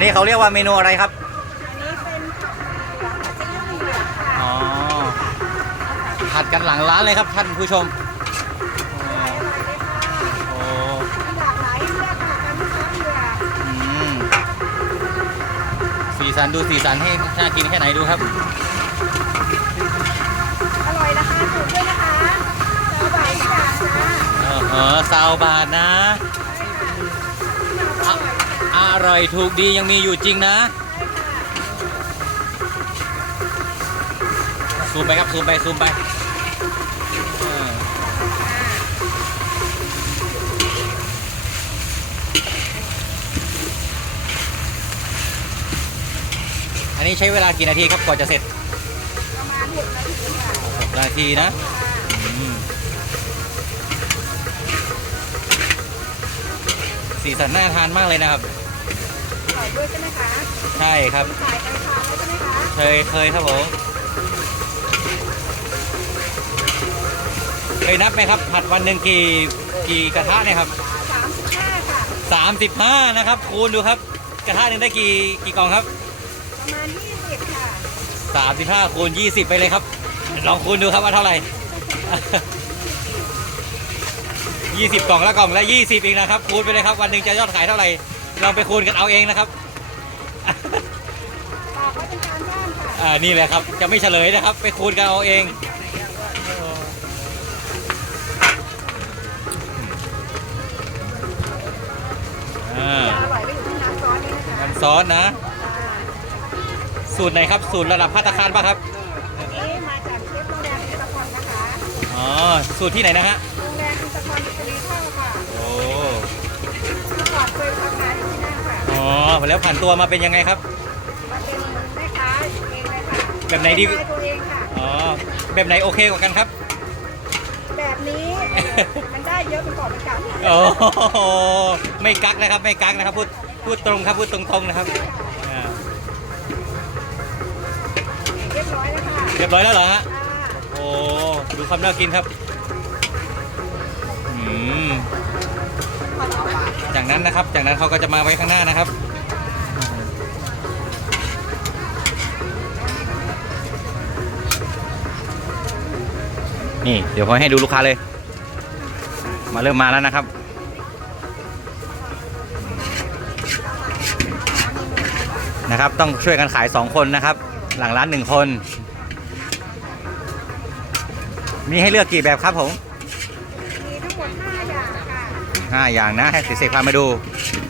นนี้เขาเรียกว่าเมนูอะไรครับอันนี้เป็นผักเหลืองผัดซีอิ๊วเหลืองค่ะอ๋อผัดกันหลังร้านเลยครับท่านผู้ชมหลายหลายเลยค่ะโอ้มีหลากหลายเลือกค่ะตามลูกค้าเลือกอืมสีสันดูสีสันให้น่ากินแค่ไหนดูครับอร่อยนะคะถูกด้วยนะคะเจ้าบ่ายทุกอย่างจ้าเออเออซาวบาทนะใช่ค่ะ อร่อยถูกดียังมีอยู่จริงนะ ซูมไปครับซูมไปซูมไปอันนี้ใช้เวลากี่นาทีครับกว่าจะเสร็จประมาณหกนาทีค่ะหกนาทีนะสีสันน่าทานมากเลยนะครับ ร่อยด้วยใช่ไหมคะใช่ครับขายไปทานแล้วใช่ไหมคะเคยเคยครับผมเคยนับไหมครับ ผัดวันหนึ่งกี่กี่กระทะเนี่ยครับสามสิบห้าค่ะสามสิบห้านะครับ คูณดูครับ กระทะหนึ่งได้กี่กี่กล่องครับประมาณยี่สิบค่ะสามสิบห้าคูณยี่สิบไปเลยครับ ลองคูณดูครับว่าเท่าไหร่ยี่สิบกล่องละกล่องละยี่สิบเองนะครับ คูณไปเลยครับ วันหนึ่งจะยอดขายเท่าไหร่ ลองไปคูณกันเอาเองนะครับตอกไว้เป็นการบ้านค่ะอ่านี่แหละครับ จะไม่เฉลยนะครับ ไปคูณกันเอาเองอ่าจะอร่อยไปอยู่ที่น้ำซอสนี่นะคะน้ำซอสนะ สูตรไหนครับ สูตรระดับพัตตาคารป่ะครับ อันนี้มาจากเชฟโรงแรมอินตะคอนนะคะอ๋อ สูตรที่ไหนนะฮะ โรงแรมอินตะคอนบุรีเท่าค่ะโอ้ เมื่อก่อนเคยทำงานอยู่ที่นั่นค่ะ อ๋อแล้วผ่านตัวมาเป็นยังไงครับ มาเป็นแม่ค้าเองเลยค่ะแบบไหนดี ขายตัวเองค่ะ อ๋อ แบบไหนโอเคกว่ากันครับ แบบนี้ มันได้เยอะเป็นก่อนเป็นกลับโอ้โหไม่กักนะครับ ไม่กักนะครับ พูดพูดตรงครับพูดตรงๆนะครับอ่าเรียบร้อยแล้วค่ะเรียบร้อยแล้วเหรอฮะ อ่าโอ้ดูความน่ากินครับอืมจากนั้นนะครับ จากนั้นเขาก็จะมาไว้ข้างหน้านะครับ นี่เดี๋ยวพอให้ดูลูกค้าเลย มาเริ่มมาแล้วนะครับ นะครับต้องช่วยกันขาย 2 คนนะครับ หลังร้าน 1 คน มีให้เลือกกี่แบบครับผมมีทั้งหมด5อย่างค่ะ5อย่างนะให้สิเสกพามาดูม